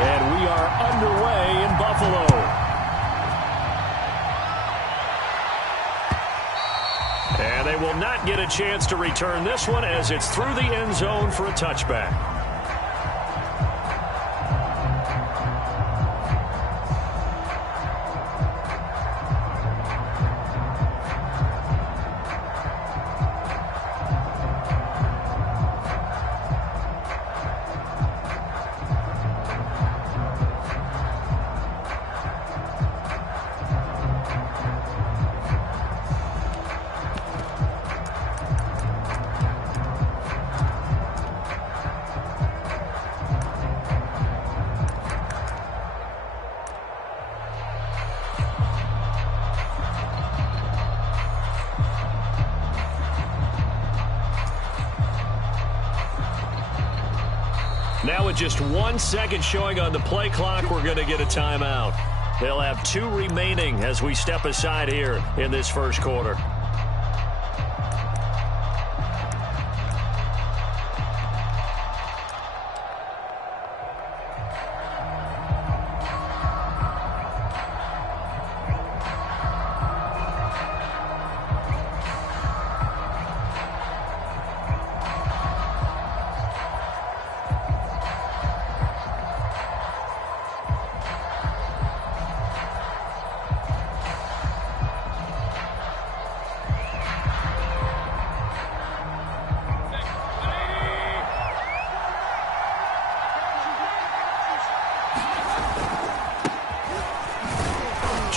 And we are underway in Buffalo. And they will not get a chance to return this one as it's through the end zone for a touchback. Now with just 1 second showing on the play clock, we're going to get a timeout. They'll have 2 remaining as we step aside here in this first quarter.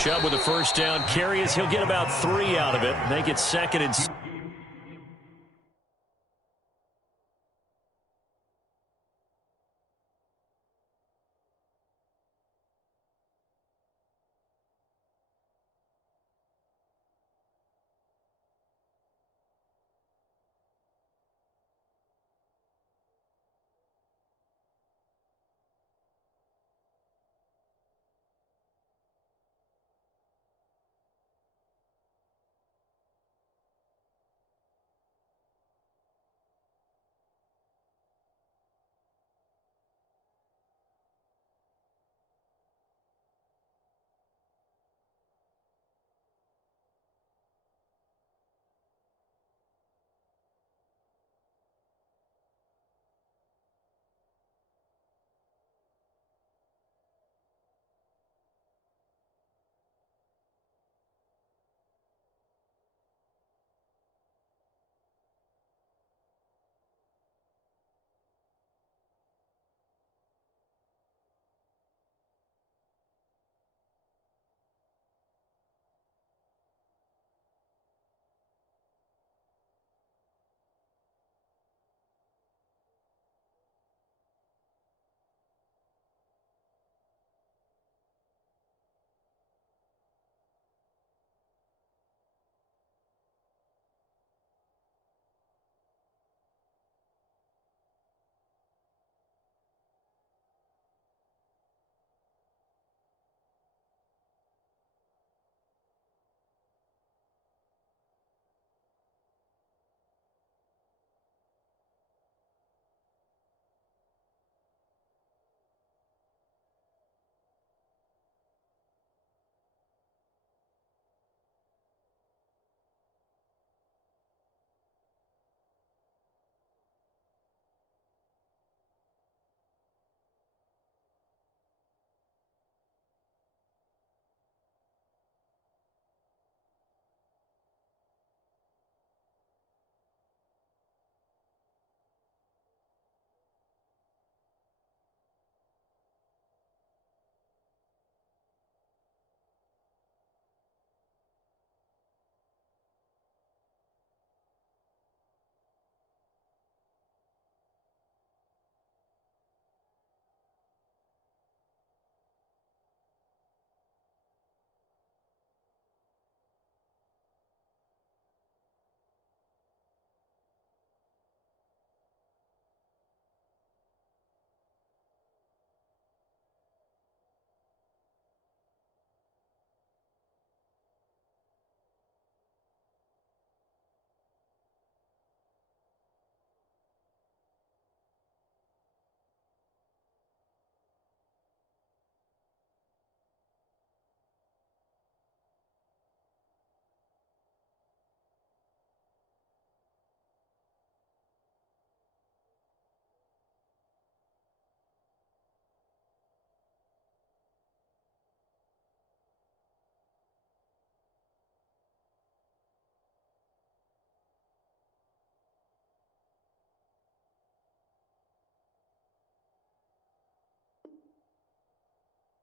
Chubb with a first down carry as he'll get about 3 out of it. Make it 2nd and 6.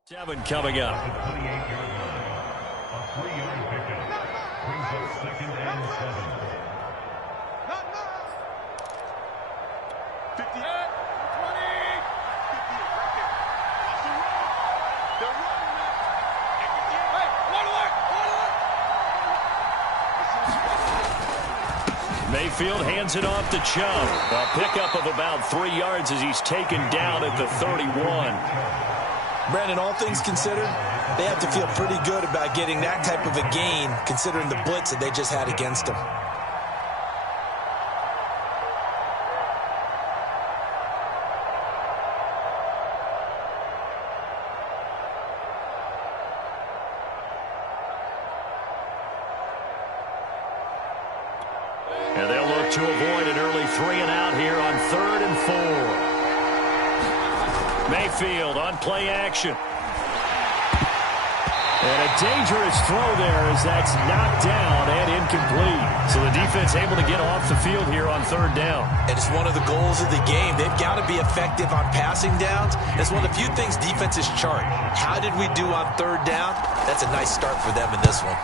7 coming up. A 3-yard pickup brings up 2nd and 7. 58, 20, 50 right there. Watch the run. They're running it. Hey, one alert. Mayfield hands it off to Chubb. A pickup of about 3 yards as he's taken down at the 31. Brandon, all things considered, they have to feel pretty good about getting that type of a gain considering the blitz that they just had against them. And they'll look to avoid an early 3 and out here on 3rd and 4. Mayfield on play action. And a dangerous throw there as that's knocked down and incomplete. So the defense able to get off the field here on 3rd down. And it's one of the goals of the game. They've got to be effective on passing downs. It's one of the few things defenses chart. How did we do on 3rd down? That's a nice start for them in this one.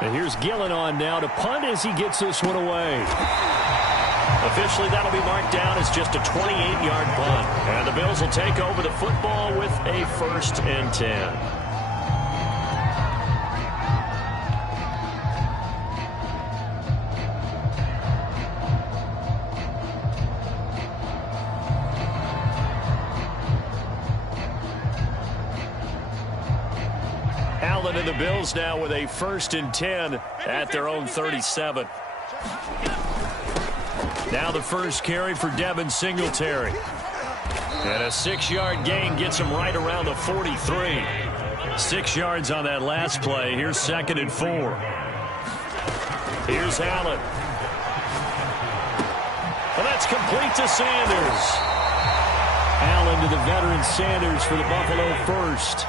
And here's Gillen on now to punt as he gets this one away. Officially, that'll be marked down as just a 28-yard punt. And the Bills will take over the football with a 1st and 10. Allen and the Bills now with a 1st and 10 at their own 37. Now the first carry for Devin Singletary. And a 6-yard gain gets him right around the 43. 6 yards on that last play. Here's 2nd and 4. Here's Allen. Well, that's complete to Sanders. Allen to the veteran Sanders for the Buffalo first.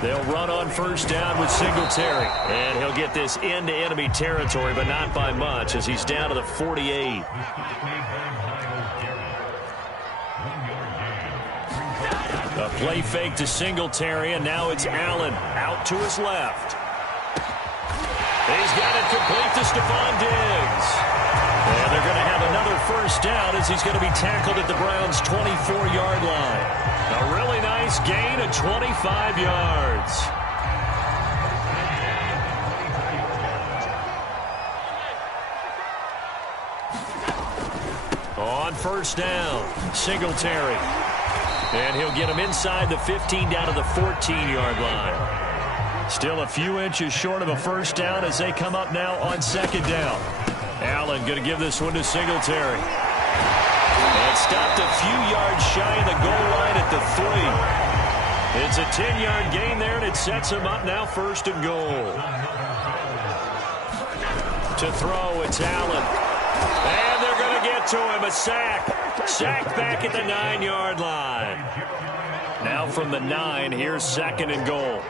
They'll run on 1st down with Singletary. And he'll get this into enemy territory, but not by much as he's down to the 48. A play fake to Singletary, and now it's Allen out to his left. He's got it complete to Stephon Diggs. And they're going to have another 1st down as he's going to be tackled at the Browns' 24-yard line. A really nice gain of 25 yards. On 1st down, Singletary. And he'll get him inside the 15 down to the 14-yard line. Still a few inches short of a 1st down as they come up now on 2nd down. Allen going to give this one to Singletary. And stopped a few yards shy of the goal line at the 3. It's a 10-yard gain there, and it sets him up now 1st and goal. To throw, it's Allen. And they're going to get to him, a sack. Sacked back at the 9-yard line. Now from the 9, here's 2nd and goal.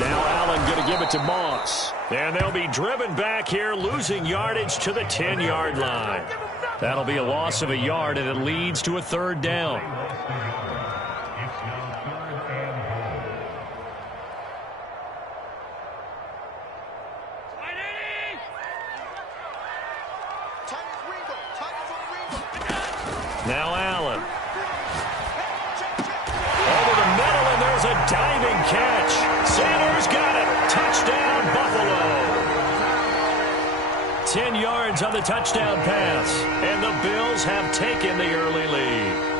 Now Allen going to give it to Moss. And they'll be driven back here, losing yardage to the 10-yard line. That'll be a loss of a yard, and it leads to a 3rd down. Now Allen. Over the middle, and there's a diving catch. Sanders got it. Touchdown, Buffalo. 10 yards on the touchdown pass. And the Bills have taken the early lead.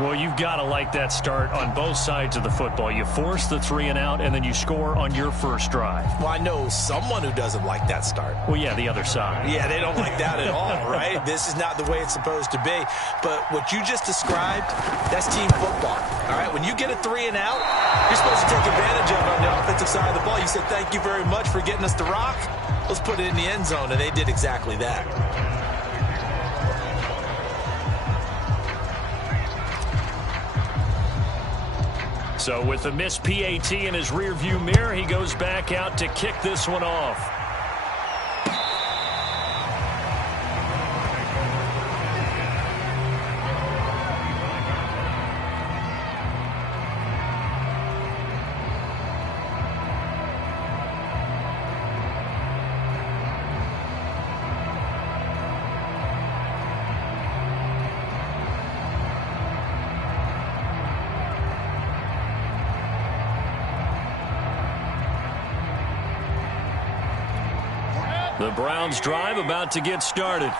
Well, you've got to like that start on both sides of the football. You force the 3 and out, and then you score on your first drive. Well, I know someone who doesn't like that start. Well, yeah, the other side. Yeah, they don't like that at all, right? This is not the way it's supposed to be. But what you just described, that's team football, all right? When you get a 3 and out, you're supposed to take advantage of it on the offensive side of the ball. You said, thank you very much for getting us the rock. Let's put it in the end zone, and they did exactly that. So with the missed PAT in his rearview mirror, he goes back out to kick this one off. The Browns drive about to get started.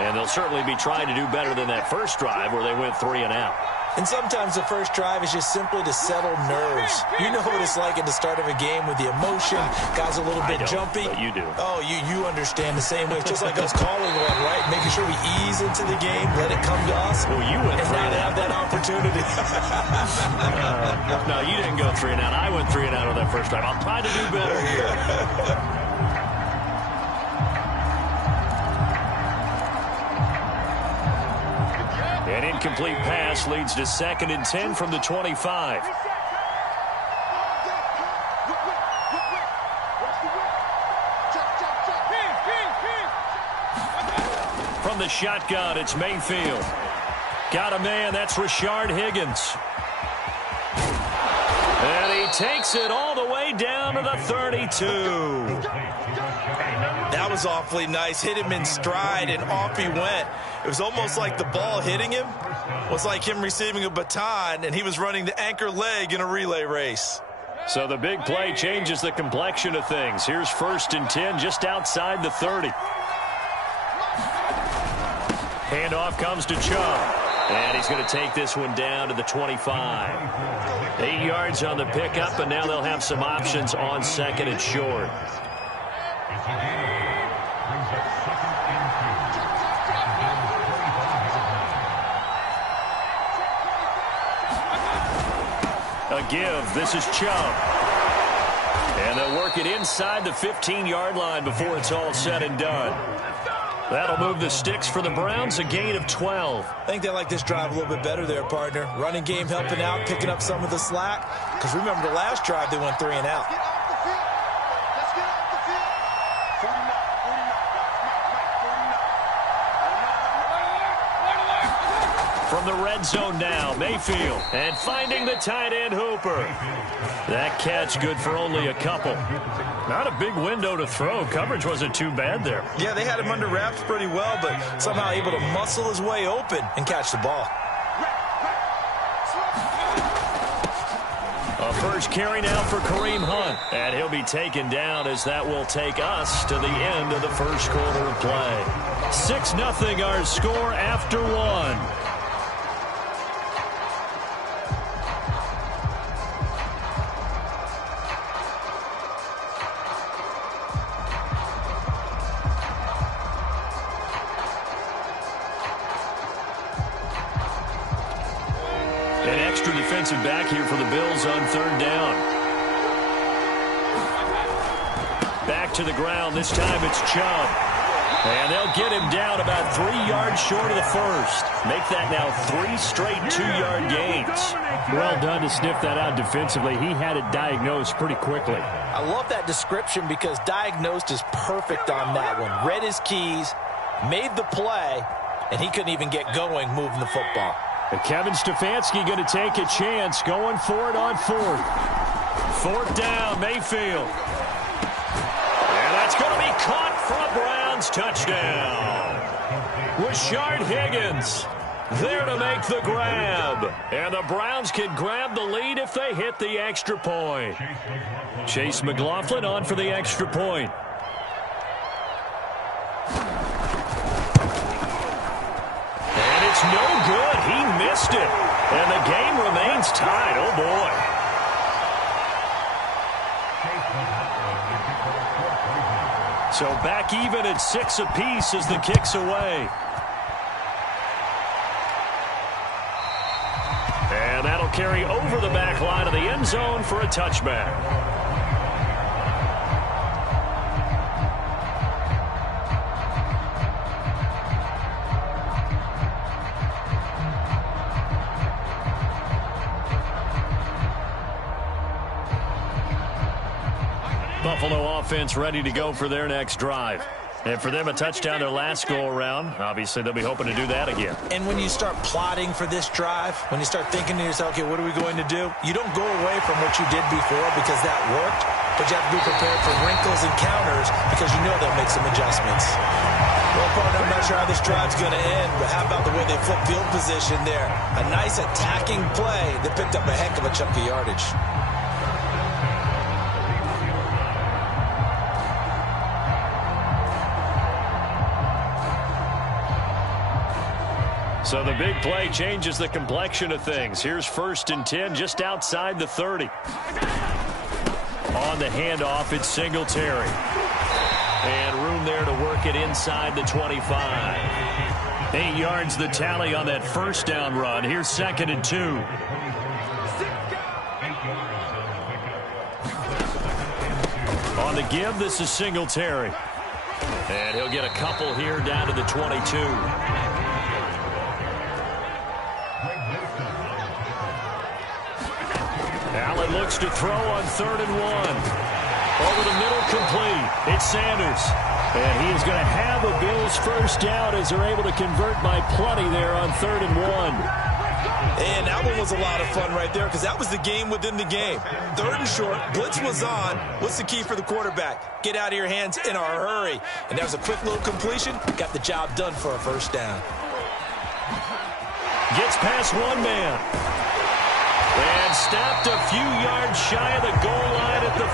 And they'll certainly be trying to do better than that first drive where they went 3 and out. And sometimes the first drive is just simply to settle nerves. You know what it's like at the start of a game with the emotion. Guys a little bit jumpy. But you do. Oh, you understand the same way. It's just like us calling one, right? Making sure we ease into the game, let it come to us. Well, you went and 3 not and have out. that opportunity. No, you didn't go 3 and out. I went 3 and out on that first drive. I'm trying to do better here. An incomplete pass leads to 2nd and 10 from the 25. From the shotgun, it's Mayfield. Got a man, that's Rashard Higgins. And he takes it all the way down to the 32. That was awfully nice. Hit him in stride, and off he went. It was almost like the ball hitting him was like him receiving a baton, and he was running the anchor leg in a relay race. So the big play changes the complexion of things. Here's 1st and 10 just outside the 30. Handoff comes to Chubb. And he's going to take this one down to the 25. 8 yards on the pickup, and now they'll have some options on 2nd and short. A give. This is Chubb. And they'll work it inside the 15-yard line before it's all said and done. That'll move the sticks for the Browns, a gain of 12. I think they like this drive a little bit better there, partner. Running game helping out, picking up some of the slack. Because remember the last drive, they went 3 and out. From the red zone now, Mayfield. And finding the tight end Hooper. That catch good for only a couple. Not a big window to throw. Coverage wasn't too bad there. Yeah, they had him under wraps pretty well, but somehow able to muscle his way open and catch the ball. A first carry now for Kareem Hunt. And he'll be taken down as that will take us to the end of the first quarter of play. 6-0 our score after 1. An extra defensive back here for the Bills on 3rd down. Back to the ground. This time it's Chubb. And they'll get him down about 3 yards short of the first. Make that now 3 straight 2-yard gains. Well done to sniff that out defensively. He had it diagnosed pretty quickly. I love that description because diagnosed is perfect on that one. Read his keys, made the play, and he couldn't even get going moving the football. And Kevin Stefanski going to take a chance, going for it on 4th. 4th down, Mayfield. And that's going to be caught for a Browns touchdown. Rashard Higgins there to make the grab. And the Browns can grab the lead if they hit the extra point. Chase McLaughlin on for the extra point. It's no good. He missed it. And the game remains tied. Oh, boy. So back even at 6 apiece as the kick's away. And that'll carry over the back line of the end zone for a touchback. Buffalo offense ready to go for their next drive. And for them, a touchdown their last go-around. Obviously, they'll be hoping to do that again. And when you start plotting for this drive, when you start thinking to yourself, okay, what are we going to do? You don't go away from what you did before because that worked, but you have to be prepared for wrinkles and counters because you know they'll make some adjustments. Well, partner, I'm not sure how this drive's going to end, but how about the way they flip field position there? A nice attacking play that picked up a heck of a chunk of yardage. So the big play changes the complexion of things. Here's 1st and 10 just outside the 30. On the handoff, it's Singletary. And room there to work it inside the 25. 8 yards the tally on that first down run. Here's 2nd and 2. On the give, this is Singletary. And he'll get a couple here down to the 22. Allen looks to throw on 3rd and 1. Over the middle, complete. It's Sanders. And he is going to have a Bills first down as they're able to convert by plenty there on 3rd and 1. And that one was a lot of fun right there because that was the game within the game. 3rd and short, blitz was on. What's the key for the quarterback? Get out of your hands in a hurry. And that was a quick little completion. Got the job done for a first down. Gets past one man. And stopped a few yards shy of the goal line at the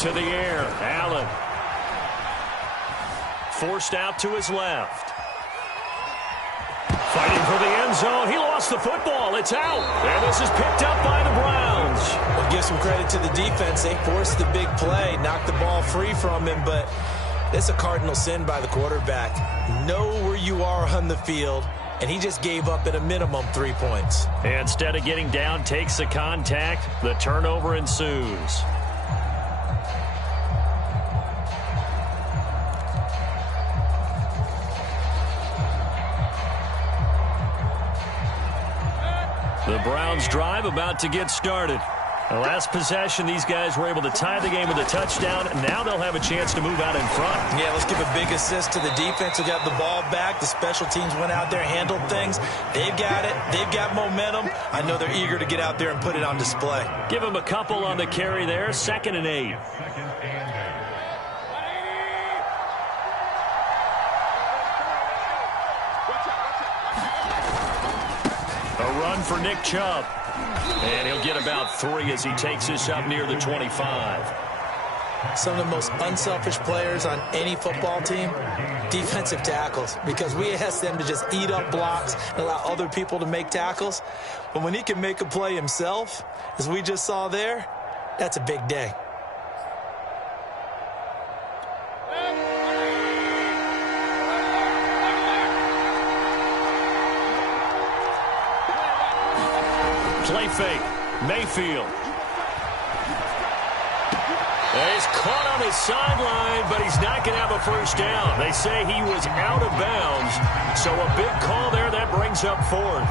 3. To the air, Allen. Forced out to his left. Fighting for the end zone. He lost the football. It's out. And this is picked up by the Browns. Well, give some credit to the defense. They forced the big play, knocked the ball free from him, but it's a cardinal sin by the quarterback. Know where you are on the field, and he just gave up at a minimum 3 points. And instead of getting down, takes the contact. The turnover ensues. The Browns drive about to get started. The last possession, these guys were able to tie the game with a touchdown. Now they'll have a chance to move out in front. Yeah, let's give a big assist to the defense who got the ball back. The special teams went out there, handled things. They've got it. They've got momentum. I know they're eager to get out there and put it on display. Give them a couple on the carry there. 2nd and 8. A run for Nick Chubb. And he'll get about 3 as he takes this up near the 25. Some of the most unselfish players on any football team, defensive tackles, because we ask them to just eat up blocks and allow other people to make tackles. But when he can make a play himself, as we just saw there, that's a big day. Play fake. Mayfield. He's caught on his sideline, but he's not going to have a first down. They say he was out of bounds, so a big call there that brings up 4th.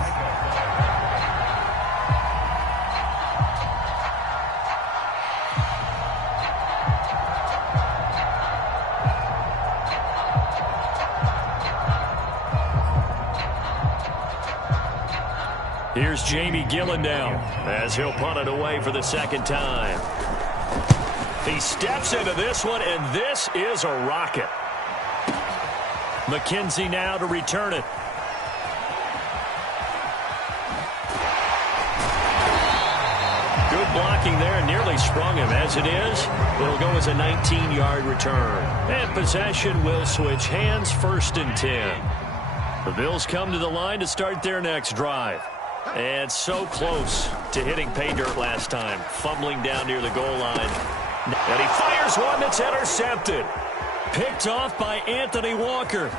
Here's Jamie Gillen now as he'll punt it away for the 2nd time. He steps into this one, and this is a rocket. McKenzie now to return it. Good blocking there, nearly sprung him. As it is, it'll go as a 19-yard return. And possession will switch hands, 1st and 10. The Bills come to the line to start their next drive. And so close to hitting pay dirt last time, fumbling down near the goal line. And he fires one that's intercepted. Picked off by Anthony Walker.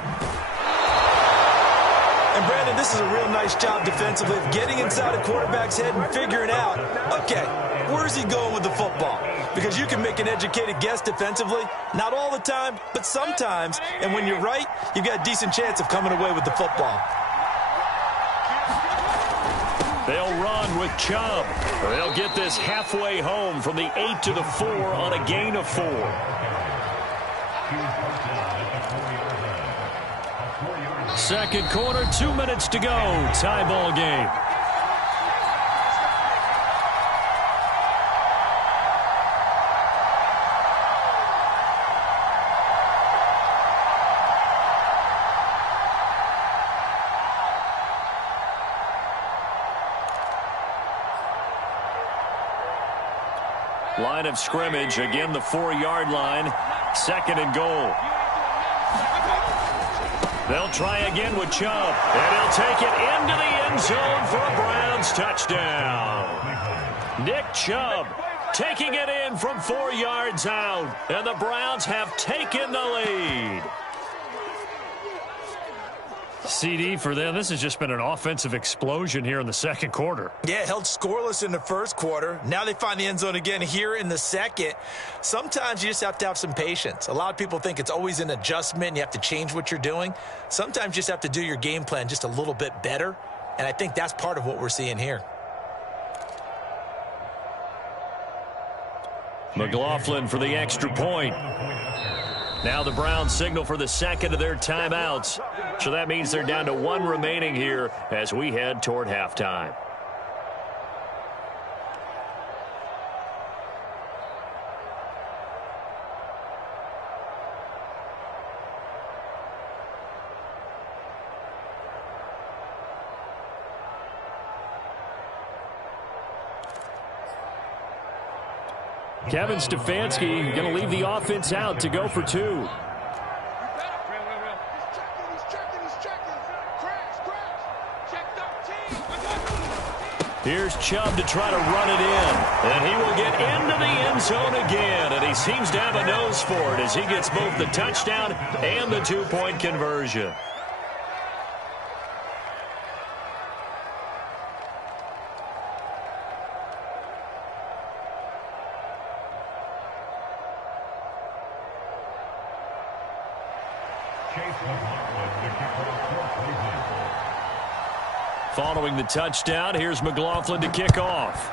And, Brandon, this is a real nice job defensively of getting inside a quarterback's head and figuring out, okay, where's he going with the football? Because you can make an educated guess defensively. Not all the time, but sometimes. And when you're right, you've got a decent chance of coming away with the football. They'll run with Chubb. They'll get this halfway home from the 8 to the 4 on a gain of 4. Second quarter, 2 minutes to go. Tie ball game. Line of scrimmage, again the 4-yard line. Second and goal. They'll try again with Chubb, and he'll take it into the end zone for a Browns touchdown. Nick Chubb taking it in from 4 yards out, and the Browns have taken the lead. CD for them, this has just been an offensive explosion here in the second quarter. Yeah, held scoreless in the first quarter. Now they find the end zone again here in the second. Sometimes you just have to have some patience. A lot of people think it's always an adjustment and you have to change what you're doing. Sometimes you just have to do your game plan just a little bit better, and I think that's part of what we're seeing here. McLaughlin for the extra point. Now the Browns signal for the second of their timeouts. So that means they're down to 1 remaining here as we head toward halftime. Kevin Stefanski going to leave the offense out to go for 2. Here's Chubb to try to run it in. And he will get into the end zone again. And he seems to have a nose for it as he gets both the touchdown and the 2-point conversion. Following the touchdown, here's McLaughlin to kick off.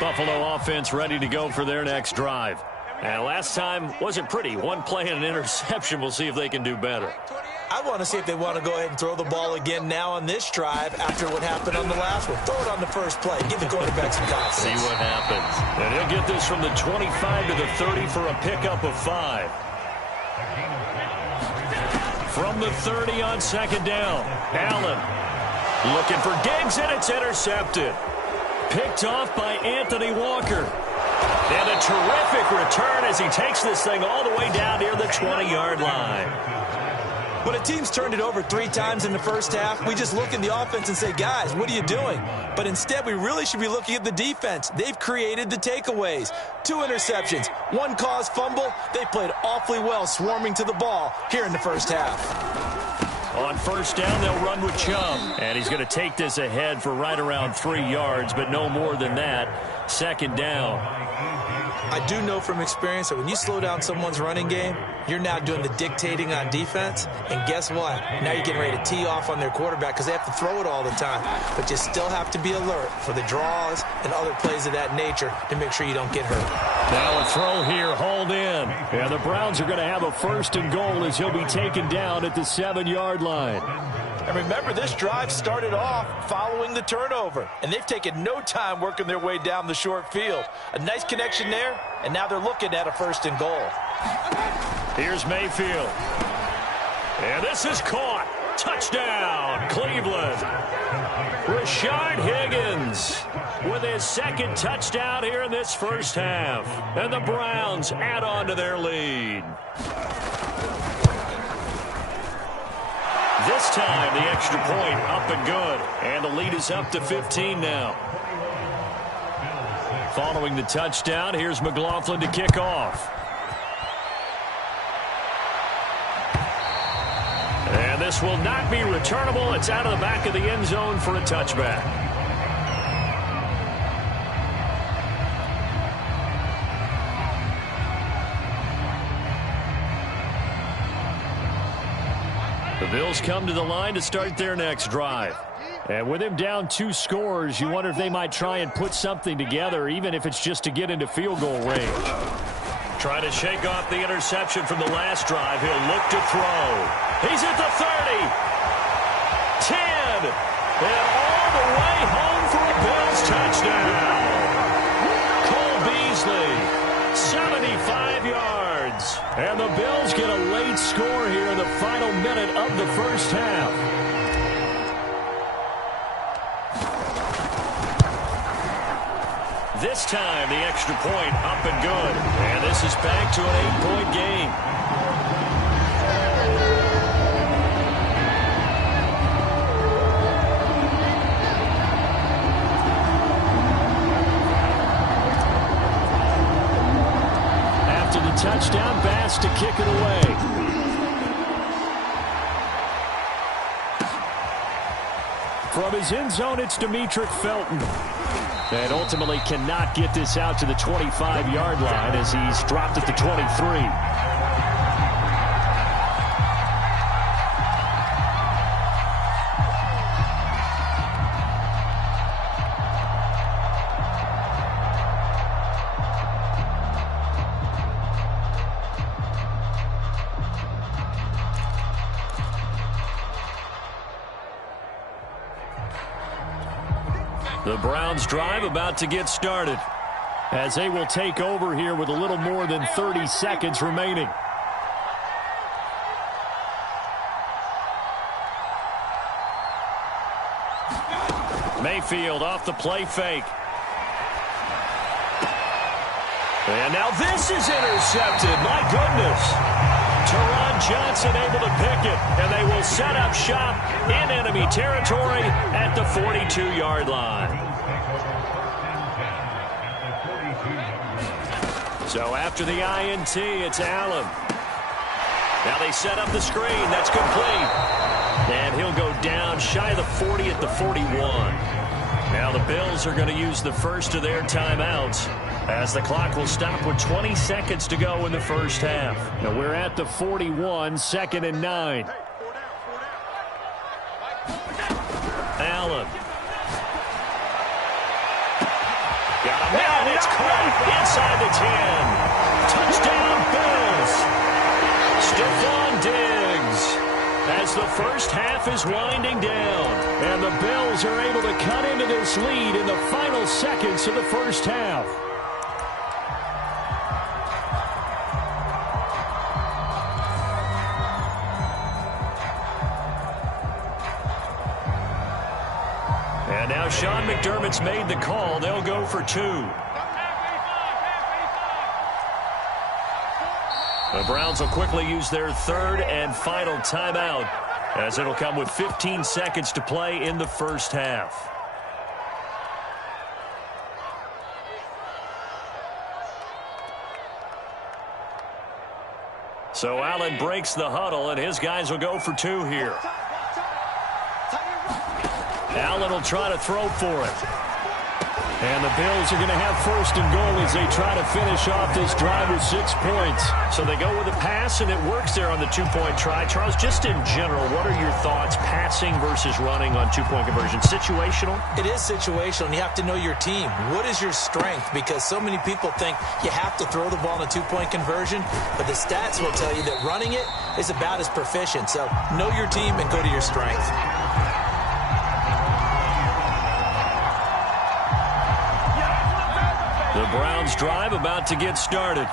Buffalo offense ready to go for their next drive. And last time wasn't pretty. 1 play and an interception. We'll see if they can do better. I want to see if they want to go ahead and throw the ball again now on this drive after what happened on the last one. Throw it on the first play. Give the quarterback some confidence. See what happens. And he'll get this from the 25 to the 30 for a pickup of 5. From the 30 on second down. Allen looking for Diggs, and it's intercepted. Picked off by Anthony Walker. And a terrific return as he takes this thing all the way down near the 20-yard line. When a team's turned it over 3 times in the first half, we just look at the offense and say, guys, what are you doing? But instead, we really should be looking at the defense. They've created the takeaways. 2 interceptions, 1 caused fumble. They played awfully well swarming to the ball here in the first half. On first down, they'll run with Chubb. And he's going to take this ahead for right around 3 yards, but no more than that. Second down. I do know from experience that when you slow down someone's running game, you're now doing the dictating on defense. And guess what? Now you're getting ready to tee off on their quarterback because they have to throw it all the time. But you still have to be alert for the draws and other plays of that nature to make sure you don't get hurt. Now a throw here, hauled in. And the Browns are going to have a first and goal as he'll be taken down at the 7-yard line. And remember, this drive started off following the turnover, and they've taken no time working their way down the short field. A nice connection there, and now they're looking at a first and goal. Here's Mayfield. And this is caught. Touchdown, Cleveland. Rashard Higgins with his second touchdown here in this first half. And the Browns add on to their lead. This time, the extra point up and good. And the lead is up to 15 now. Following the touchdown, here's McLaughlin to kick off. And this will not be returnable. It's out of the back of the end zone for a touchback. The Bills come to the line to start their next drive. And with him down 2 scores, you wonder if they might try and put something together, even if it's just to get into field goal range. Trying to shake off the interception from the last drive. He'll look to throw. He's at the 30. 10. And all the way home for a Bills touchdown. Cole Beasley, 75 yards. And the Bills get a late score here in the final minute of the first half. This time, the extra point up and good. And this is back to an 8-point game. After the touchdown, Bass to kick it away. From his end zone, it's Demetric Felton. And ultimately cannot get this out to the 25-yard line as he's dropped at the 23. The Browns drive about to get started as they will take over here with a little more than 30 seconds remaining. Mayfield off the play fake. And now this is intercepted. My goodness. Teron Johnson able to pick it, and they will set up shop in enemy territory at the 42-yard line. So after the INT, it's Allen. Now they set up the screen. That's complete. And he'll go down shy of the 40 at the 41. Now the Bills are going to use the first of their timeouts, as the clock will stop with 20 seconds to go in the first half. Now we're at the 41, 2nd and 9. Allen. Got him now, and it's caught inside the 10. Touchdown, Bills. Stephon Diggs. As the first half is winding down, and the Bills are able to cut into this lead in the final seconds of the first half. And now Sean McDermott's made the call. They'll go for 2. The Browns will quickly use their third and final timeout, as it'll come with 15 seconds to play in the first half. So Allen breaks the huddle, and his guys will go for 2 here. Allen will try to throw for it. And the Bills are going to have 1st and goal as they try to finish off this drive with 6 points. So they go with a pass, and it works there on the 2-point try. Charles, just in general, what are your thoughts passing versus running on 2-point conversion? Situational? It is situational, and you have to know your team. What is your strength? Because so many people think you have to throw the ball in a 2-point conversion, but the stats will tell you that running it is about as proficient. So know your team and go to your strength. The Browns drive about to get started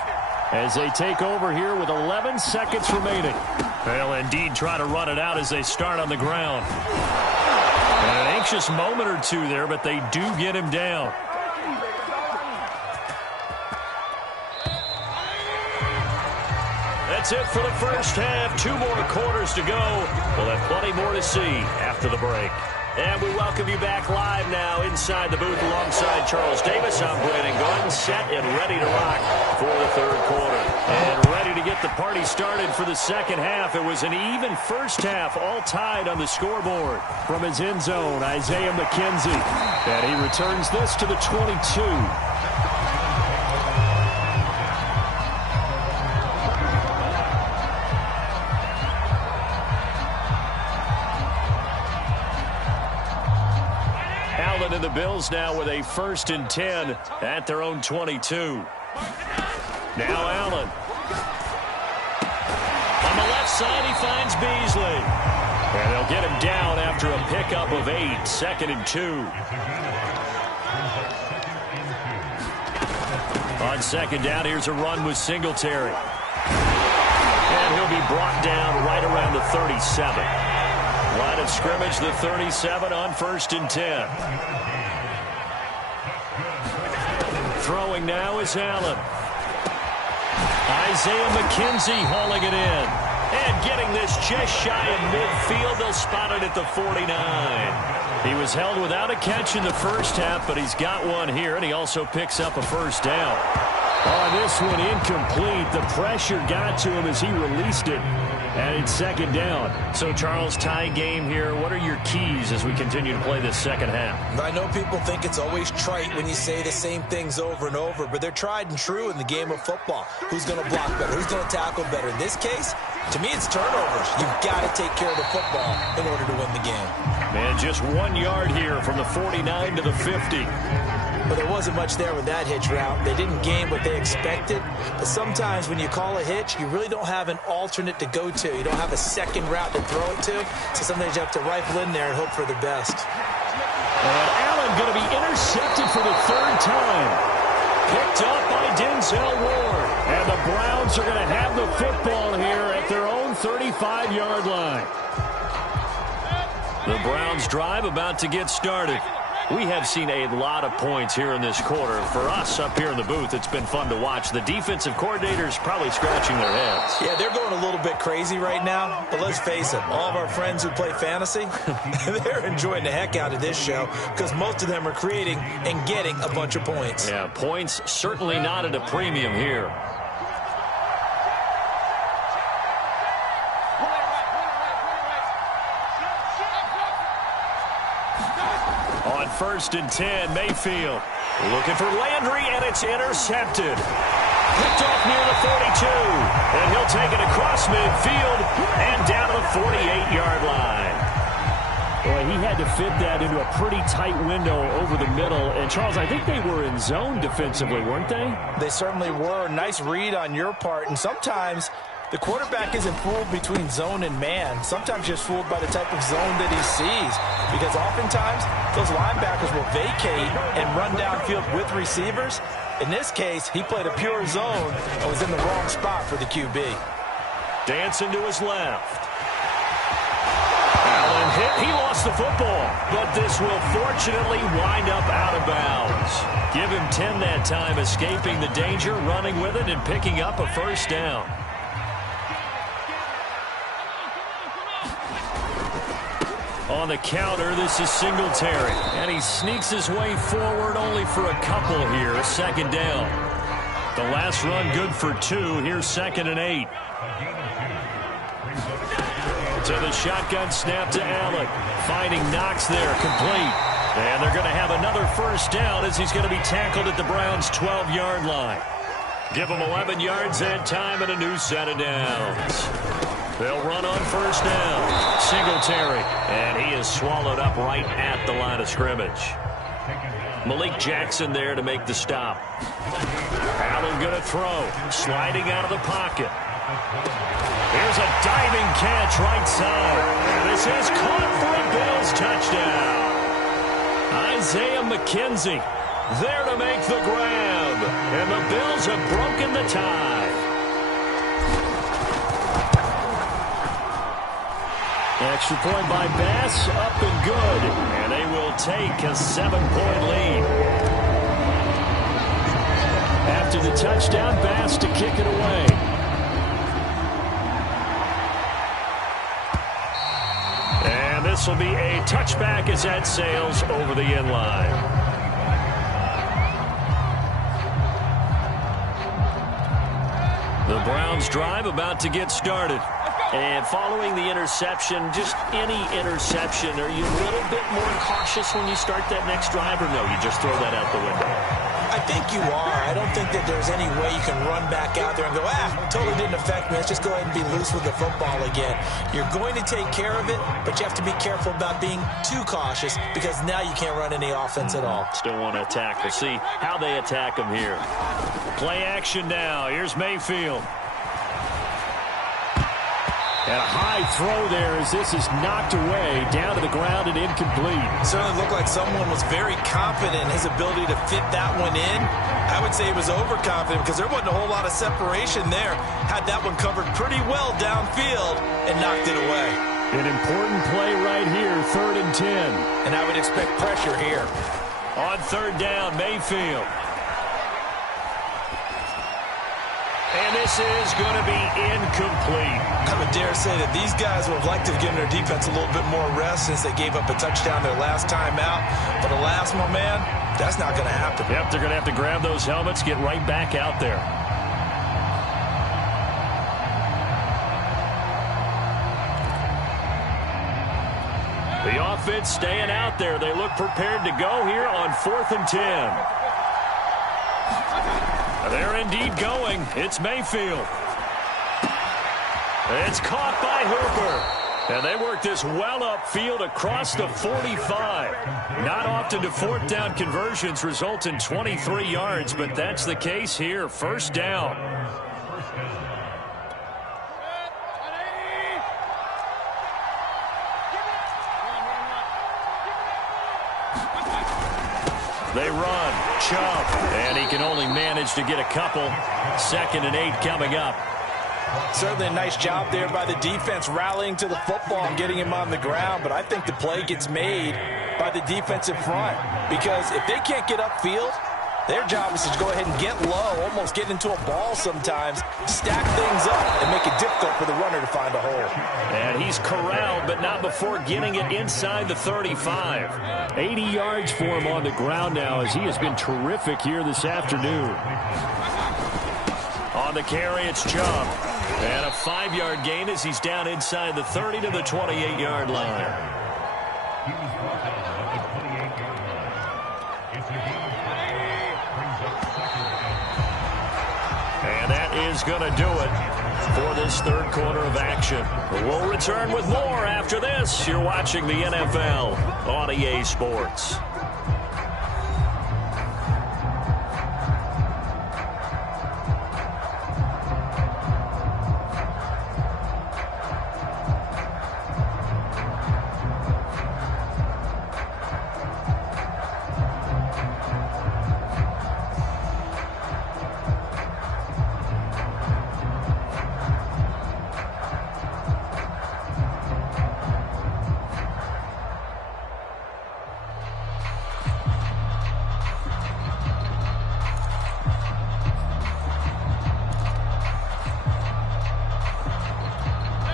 as they take over here with 11 seconds remaining. They'll indeed try to run it out as they start on the ground. And an anxious moment or two there, but they do get him down. That's it for the first half. 2 more quarters to go. We'll have plenty more to see after the break. And we welcome you back live now inside the booth alongside Charles Davis. I'm Brandon Gordon, set and ready to rock for the third quarter. And ready to get the party started for the second half. It was an even first half, all tied on the scoreboard. From his end zone, Isaiah McKenzie. And he returns this to the 22. Allen and the Bills now with a 1st and 10 at their own 22. Now Allen. On the left side, he finds Beasley. And they'll get him down after a pickup of 8, 2nd and 2. On 2nd down, here's a run with Singletary. And he'll be brought down right around the 37. Line of scrimmage, the 37 on 1st and 10. Throwing now is Allen. Isaiah McKenzie hauling it in. And getting this just shy of midfield. They'll spot it at the 49. He was held without a catch in the first half, but he's got one here, and he also picks up a 1st down. Oh, this one incomplete. The pressure got to him as he released it. And it's 2nd down. So, Charles, tie game here. What are your keys as we continue to play this second half? I know people think it's always trite when you say the same things over and over, but they're tried and true in the game of football. Who's going to block better? Who's going to tackle better? In this case, to me, it's turnovers. You've got to take care of the football in order to win the game. Man, just 1 yard here from the 49 to the 50. But there wasn't much there with that hitch route. They didn't gain what they expected. But sometimes when you call a hitch, you really don't have an alternate to go to. You don't have a second route to throw it to. So sometimes you have to rifle in there and hope for the best. And Allen going to be intercepted for the 3rd time. Picked up by Denzel Ward. And the Browns are going to have the football here at their own 35-yard line. The Browns drive about to get started. We have seen a lot of points here in this quarter. For us up here in the booth, it's been fun to watch. The defensive coordinators probably scratching their heads. Yeah, they're going a little bit crazy right now. But let's face it, all of our friends who play fantasy, they're enjoying the heck out of this show because most of them are creating and getting a bunch of points. Yeah, points certainly not at a premium here. On 1st and 10, Mayfield looking for Landry, and it's intercepted. Picked off near the 42, and he'll take it across midfield and down to the 48-yard line. Boy, he had to fit that into a pretty tight window over the middle. And, Charles, I think they were in zone defensively, weren't they? They certainly were. Nice read on your part. And sometimes the quarterback isn't fooled between zone and man. Sometimes just fooled by the type of zone that he sees. Because oftentimes, those linebackers will vacate and run downfield with receivers. In this case, he played a pure zone and was in the wrong spot for the QB. Dancing to his left. Allen hit. He lost the football. But this will fortunately wind up out of bounds. Give him 10 that time, escaping the danger, running with it, and picking up a 1st down. On the counter, this is Singletary. And he sneaks his way forward only for a couple here. 2nd down. The last run good for 2. Here's 2nd and 8. To the shotgun snap to Allen. Finding Knox there, complete. And they're going to have another 1st down as he's going to be tackled at the Browns' 12-yard line. Give him 11 yards that time and a new set of downs. They'll run on 1st down. Singletary. And he is swallowed up right at the line of scrimmage. Malik Jackson there to make the stop. Allen going to throw. Sliding out of the pocket. Here's a diving catch right side. And this is caught for a Bills touchdown. Isaiah McKenzie there to make the grab. And the Bills have broken the tie. Extra point by Bass, up and good. And they will take a 7-point lead. After the touchdown, Bass to kick it away. And this will be a touchback as that sails over the end line. The Browns drive about to get started. And following the interception, just any interception, are you a little bit more cautious when you start that next drive, or no, you just throw that out the window? I think you are. I don't think that there's any way you can run back out there and go, totally didn't affect me. Let's just go ahead and be loose with the football again. You're going to take care of it, but you have to be careful about being too cautious because now you can't run any offense at all. Still want to attack. We'll see how they attack him here. Play action now. Here's Mayfield. And a high throw there as this is knocked away, down to the ground and incomplete. Certainly looked like someone was very confident in his ability to fit that one in. I would say he was overconfident because there wasn't a whole lot of separation there. Had that one covered pretty well downfield and knocked it away. An important play right here, 3rd and 10. And I would expect pressure here. On 3rd down, Mayfield. And this is going to be incomplete. I would dare say that these guys would have liked to have given their defense a little bit more rest since they gave up a touchdown their last time out. But alas, my man, that's not going to happen. Yep, they're going to have to grab those helmets, get right back out there. The offense staying out there. They look prepared to go here on 4th and 10. They're indeed going. It's Mayfield. It's caught by Hooper. And they work this well upfield across the 45. Not often do 4th down conversions result in 23 yards, but that's the case here. 1st down. They run. Chubb. And he can only manage to get a couple. 2nd and 8 coming up. Certainly a nice job there by the defense rallying to the football and getting him on the ground. But I think the play gets made by the defensive front. Because if they can't get upfield, their job is to go ahead and get low, almost get into a ball sometimes, stack things up, and make it difficult for the runner to find a hole. And he's corralled, but not before getting it inside the 35. 80 yards for him on the ground now as he has been terrific here this afternoon. On the carry, it's Chubb. And a 5-yard gain as he's down inside the 30 to the 28-yard line. He was brought down at the 28-yard line. It's a game brings up 2nd down. And that is going to do it for this 3rd quarter of action. We'll return with more after this. You're watching the NFL on EA Sports.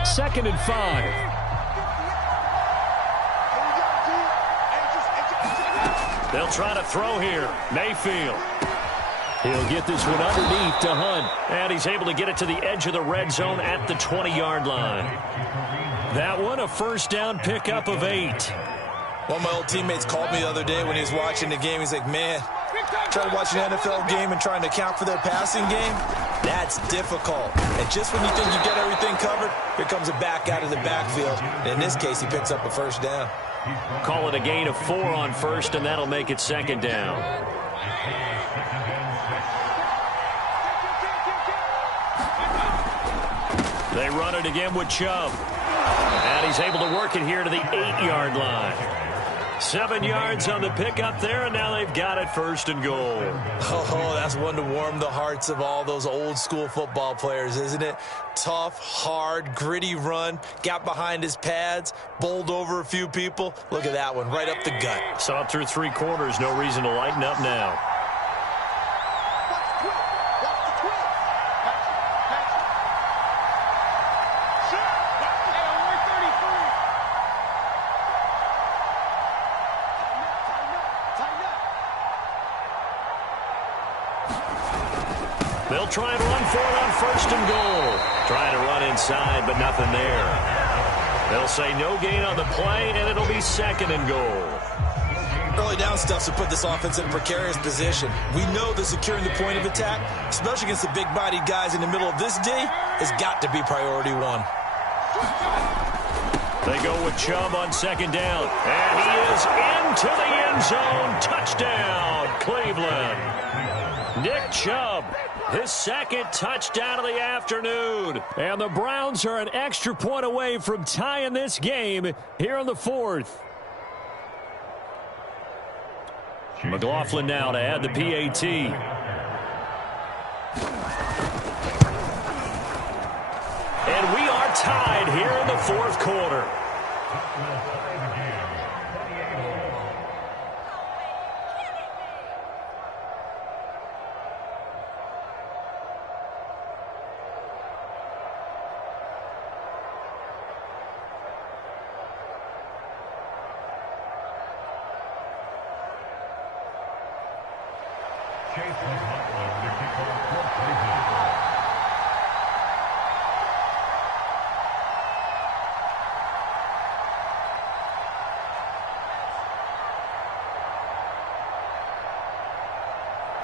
Second and 5. They'll try to throw here. Mayfield. He'll get this one underneath to Hunt. And he's able to get it to the edge of the red zone at the 20-yard line. That one, a 1st down pickup of 8. One of my old teammates called me the other day when he was watching the game. He's like, man, trying to watch an NFL game and trying to account for their passing game, that's difficult. And just when you think you get everything covered, here comes a back out of the backfield. And in this case, he picks up a 1st down. Call it a gain of 4 on 1st, and that'll make it 2nd down. They run it again with Chubb. And he's able to work it here to the 8-yard line. 7 yards on the pickup there, and now they've got it 1st and goal. Oh, that's one to warm the hearts of all those old-school football players, isn't it? Tough, hard, gritty run, got behind his pads, bowled over a few people. Look at that one, right up the gut. Saw it through 3 quarters, no reason to lighten up now. They'll try and run for it on 1st and goal. Trying to run inside, but nothing there. They'll say no gain on the play, and it'll be 2nd and goal. Early down stuff to put this offense in a precarious position. We know that securing the point of attack, especially against the big-bodied guys in the middle of this D, has got to be priority one. They go with Chubb on second down. And he is into the end zone. Touchdown, Cleveland. Nick Chubb, his second touchdown of the afternoon. And the Browns are an extra point away from tying this game here in the fourth. McLaughlin now to add the PAT. And we are tied here in the fourth quarter.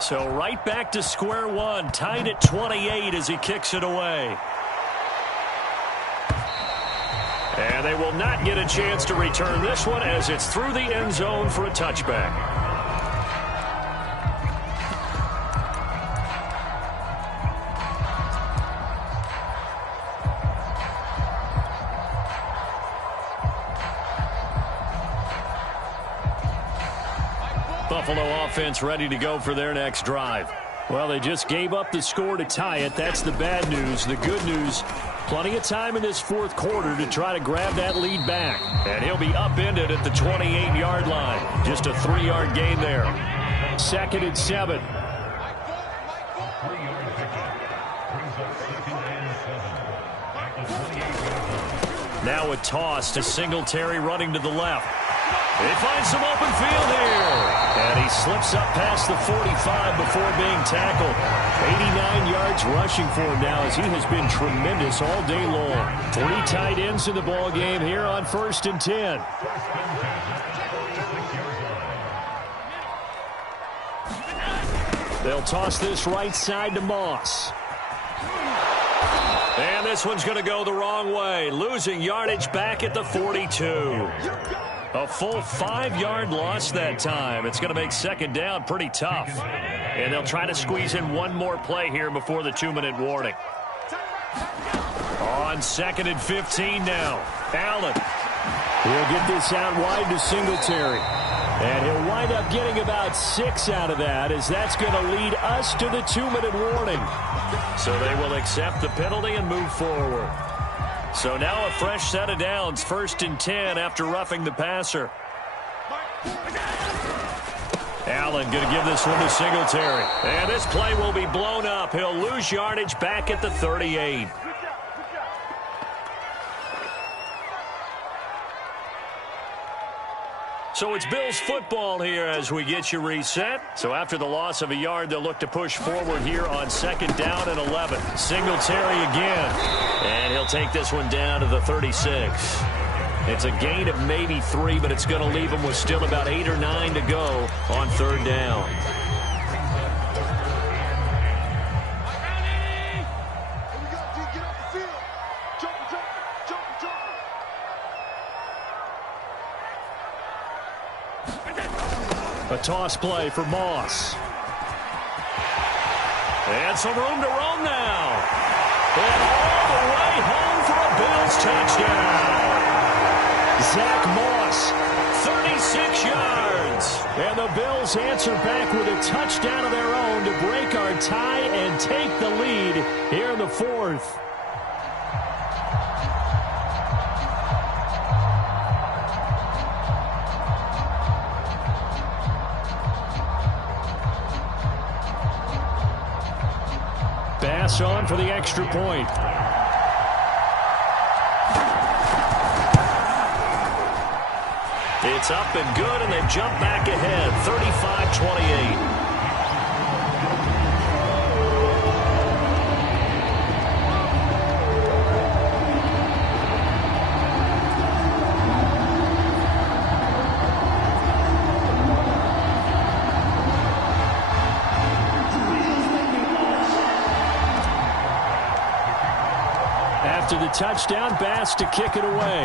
So right back to square one, tied at 28 as he kicks it away. And they will not get a chance to return this one as it's through the end zone for a touchback. Buffalo offense ready to go for their next drive. Well, they just gave up the score to tie it. That's the bad news. The good news, plenty of time in this fourth quarter to try to grab that lead back. And he'll be upended at the 28-yard line. Just a 3-yard gain there. 2nd and 7. Now a toss to Singletary running to the left. He finds some open field here. And he slips up past the 45 before being tackled. 89 yards rushing for him now as he has been tremendous all day long. 3 tight ends in the ball game here on 1st and 10. They'll toss this right side to Moss. And this one's going to go the wrong way. Losing yardage back at the 42. A full 5-yard loss that time. It's going to make second down pretty tough. And they'll try to squeeze in one more play here before the 2-minute warning. On 2nd and 15 now. Allen. He'll get this out wide to Singletary. And he'll wind up getting about 6 out of that, as that's going to lead us to the 2-minute warning. So they will accept the penalty and move forward. So now a fresh set of downs, 1st and 10 after roughing the passer. Allen going to give this one to Singletary. And this play will be blown up. He'll lose yardage back at the 38. So it's Bills football here as we get you reset. So after the loss of a yard, they'll look to push forward here on 2nd down and 11. Singletary again. And he'll take this one down to the 36. It's a gain of maybe 3, but it's going to leave him with still about 8 or 9 to go on 3rd down. A toss play for Moss. And some room to roam now. And all the way home for a Bills touchdown. Zach Moss, 36 yards. And the Bills answer back with a touchdown of their own to break our tie and take the lead here in the 4th. Pass on for the extra point. It's up and good, and they've jumped back ahead, 35-28. the touchdown. Bass to kick it away.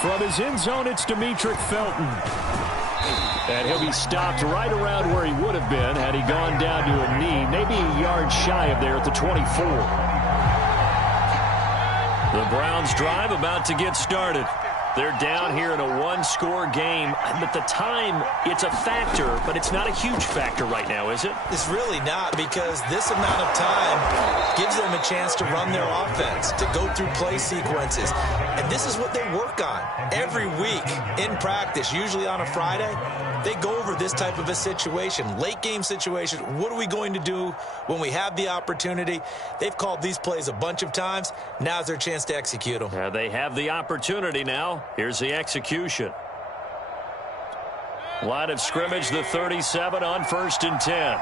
From his end zone, it's Demetric Felton. And he'll be stopped right around where he would have been had he gone down to a knee, maybe a yard shy of there at the 24. The Browns drive about to get started. They're down here in a one-score game. At the time, it's a factor, but it's not a huge factor right now, is it? It's really not, because this amount of time gives them a chance to run their offense, to go through play sequences. And this is what they work on every week in practice, usually on a Friday. They go over this type of a situation, late-game situation. What are we going to do when we have the opportunity? They've called these plays a bunch of times. Now's their chance to execute them. They have the opportunity now. Here's the execution. Line of scrimmage, the 37 on 1st and 10.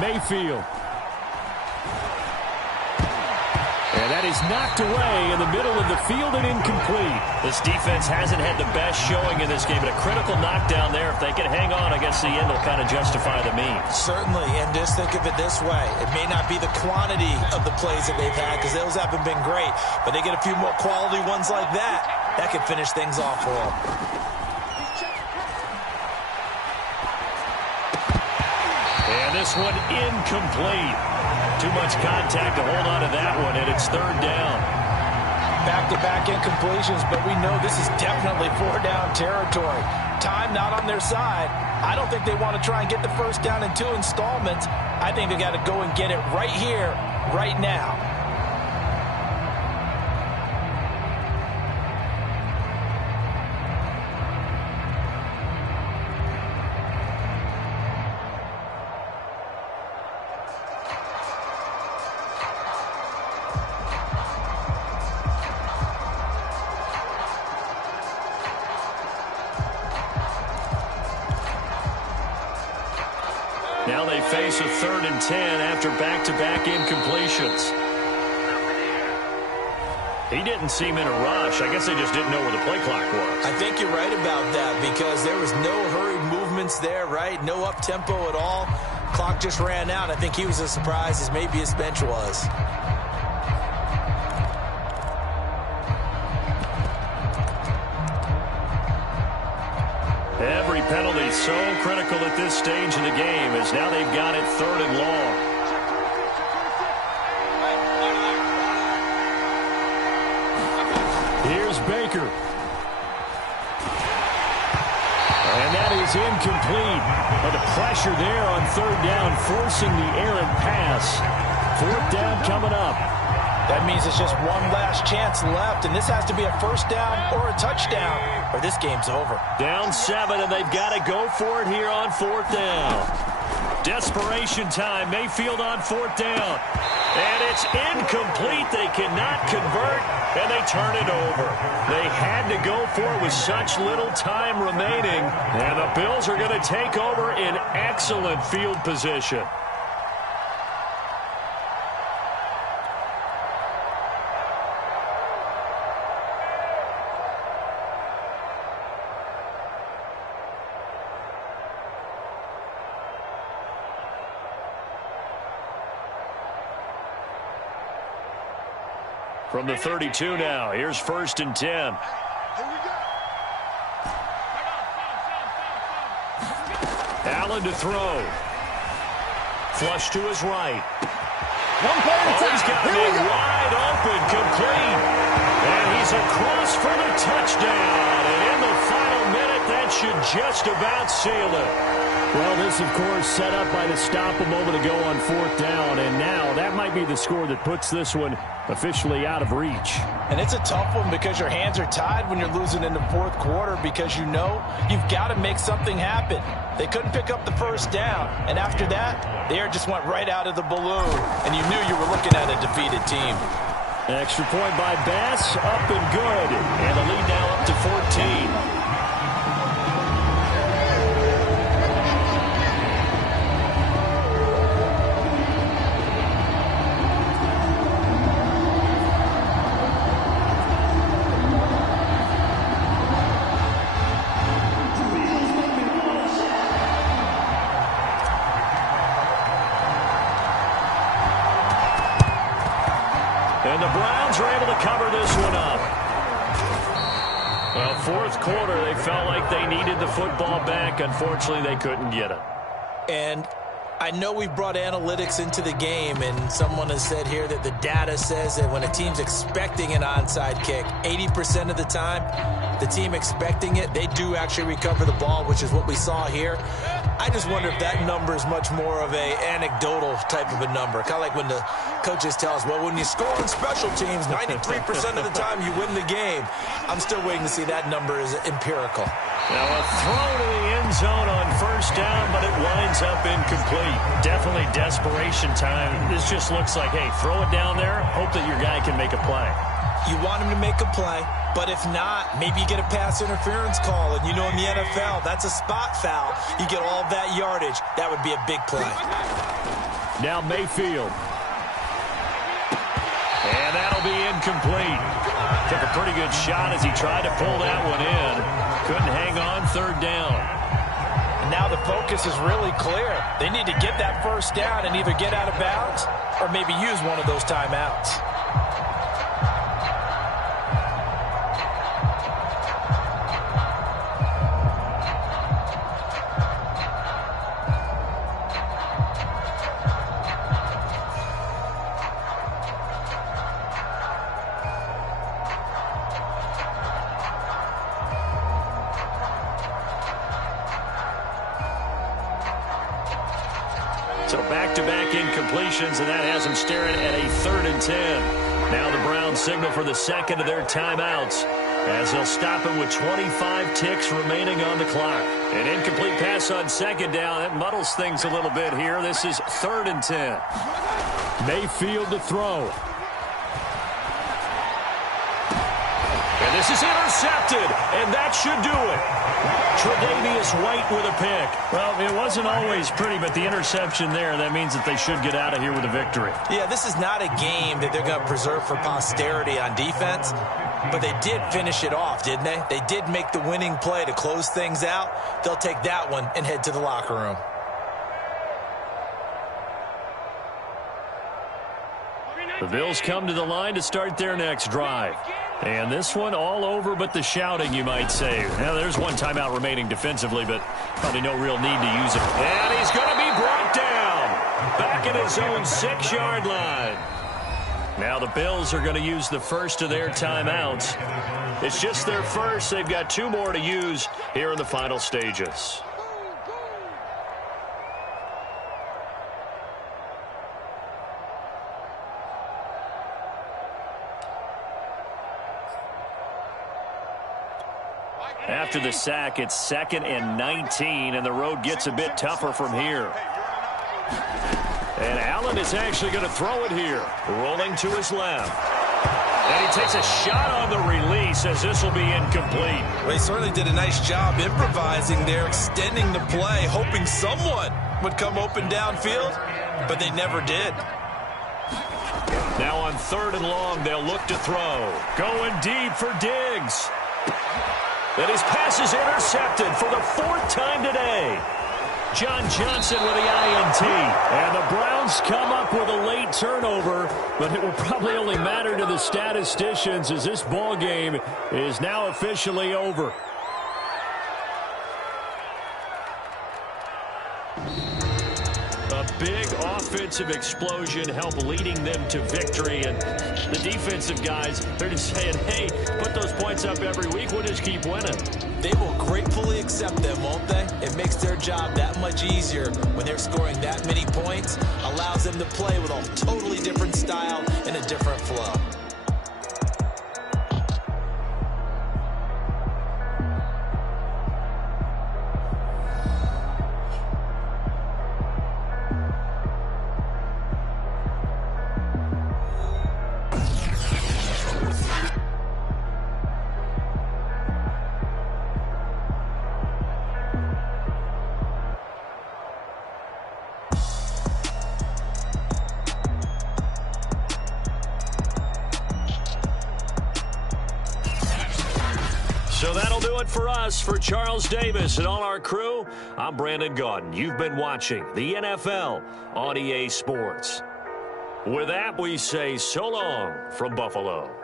Mayfield. And that is knocked away in the middle of the field and incomplete. This defense hasn't had the best showing in this game, but a critical knockdown there. If they can hang on, I guess the end will kind of justify the means. Certainly, and just think of it this way. It may not be the quantity of the plays that they've had, because those haven't been great, but they get a few more quality ones like that. That could finish things off for them. And this one incomplete. Too much contact to hold on to that one, and it's 3rd down. Back-to-back incompletions, but we know this is definitely 4-down territory. Time not on their side. I don't think they want to try and get the first down in 2 installments. I think they got to go and get it right here, right now. Now they face a 3rd and 10 after back-to-back incompletions. He didn't seem in a rush. I guess they just didn't know where the play clock was. I think you're right about that, because there was no hurried movements there, right? No up-tempo at all. Clock just ran out. I think he was as surprised as maybe his bench was. Every penalty so critical at this stage of the game, as now they've got it 3rd and long. Here's Baker. And that is incomplete. But the pressure there on 3rd down, forcing the errant pass. 4th down coming up. That means it's just one last chance left, and this has to be a first down or a touchdown, or this game's over. Down 7, and they've got to go for it here on 4th down. Desperation time. Mayfield on 4th down. And it's incomplete. They cannot convert, and they turn it over. They had to go for it with such little time remaining, and the Bills are going to take over in excellent field position. From the 32 now, here's 1st and 10. Allen to throw. Flush to his right. One play at a time. He's got a man wide open, complete. And he's across for the touchdown. And in the final minute, that should just about seal it. Well, this, of course, set up by the stop a moment ago on 4th down. And now that might be the score that puts this one officially out of reach. And it's a tough one, because your hands are tied when you're losing in the 4th quarter, because you know you've got to make something happen. They couldn't pick up the first down, and after that, the air just went right out of the balloon, and you knew you were looking at a defeated team. Extra point by Bass, up and good. And the lead now up to 14. And the Browns are able to cover this one up. Well, fourth quarter, they felt like they needed the football back. Unfortunately, they couldn't get it. And I know we've brought analytics into the game, and someone has said here that the data says that when a team's expecting an onside kick, 80% of the time, the team expecting it, they do actually recover the ball, which is what we saw here. I just wonder if that number is much more of a anecdotal type of a number. Kind of like when the coaches tell us, well, when you score on special teams, 93% of the time you win the game. I'm still waiting to see that number is empirical. Now a throw to the end zone on first down, but it winds up incomplete. Definitely desperation time. This just looks like, hey, throw it down there, hope that your guy can make a play. You want him to make a play, but if not, maybe you get a pass interference call, and you know in the NFL, that's a spot foul. You get all that yardage. That would be a big play. Now Mayfield. And that'll be incomplete. Took a pretty good shot as he tried to pull that one in. Couldn't hang on, third down. And now the focus is really clear. They need to get that first down and either get out of bounds or maybe use one of those timeouts. So back-to-back incompletions, and that has them staring at a 3rd and 10. Now the Browns signal for the second of their timeouts as they'll stop it with 25 ticks remaining on the clock. An incomplete pass on second down. That muddles things a little bit here. This is 3rd and 10. Mayfield to throw. And this is intercepted, and that should do it. Tre'Davious White with a pick. Well, it wasn't always pretty, but the interception there, that means that they should get out of here with a victory. Yeah, this is not a game that they're going to preserve for posterity on defense, but they did finish it off, didn't they? They did make the winning play to close things out. They'll take that one and head to the locker room. The Bills come to the line to start their next drive. And this one all over but the shouting, you might say. Now, there's one timeout remaining defensively, but probably no real need to use it. And he's going to be brought down back at his own 6-yard line. Now the Bills are going to use the first of their timeouts. It's just their first. They've got 2 more to use here in the final stages. After the sack, it's 2nd and 19, and the road gets a bit tougher from here. And Allen is actually going to throw it here, rolling to his left. And he takes a shot on the release as this will be incomplete. Well, he certainly did a nice job improvising there, extending the play, hoping someone would come open downfield, but they never did. Now on 3rd and long, they'll look to throw. Going deep for Diggs. And his pass is intercepted for the 4th time today. John Johnson with the INT. And the Browns come up with a late turnover, but it will probably only matter to the statisticians as this ball game is now officially over. A big offensive explosion helped leading them to victory. And the defensive guys, they're just saying, hey, put those points up every week. We'll just keep winning. They will gratefully accept them, won't they? It makes their job that much easier when they're scoring that many points. Allows them to play with a totally different style and a different flow. So that'll do it for us. For Charles Davis and all our crew, I'm Brandon Gaudin. You've been watching the NFL on EA Sports. With that, we say so long from Buffalo.